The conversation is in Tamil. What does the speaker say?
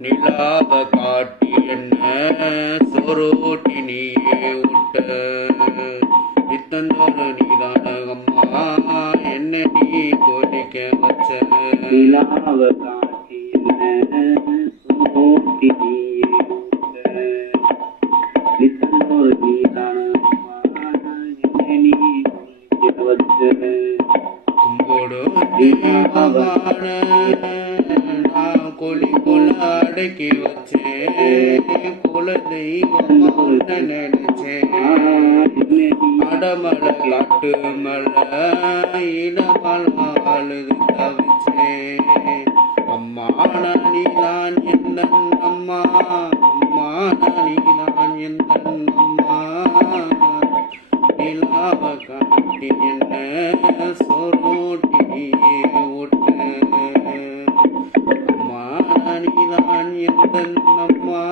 நிலாவ காட்டி என்ன சொரோட்டி நீயே விட்ட இத்தந்தோறு நீதான அம்மா என்ன நீ கோரிக்க வச்ச. நிலாவ காட்டி என்ன சொரோட்டி நீயே விட்ட இத்தந்தோறு நீதான அம்மா என்ன நீ கோரிக்க வச்ச. கும்போடு தெய்வமான நான் கொலிக்குள்ள அடக்கி வச்சேன். குல தெய்வமா உன்னை நினைச்சேன். அடமலை காட்டு மலை இடமலை அழுது தவிச்சேன். அம்மா நீதான் எந்த அம்மா, அம்மா நீதான் எந்த அம்மா. நிலாவ காட்டி என்ன சொரோட்டி நீயே விட்ட அம்மா நீதான் எந்த அம்மா.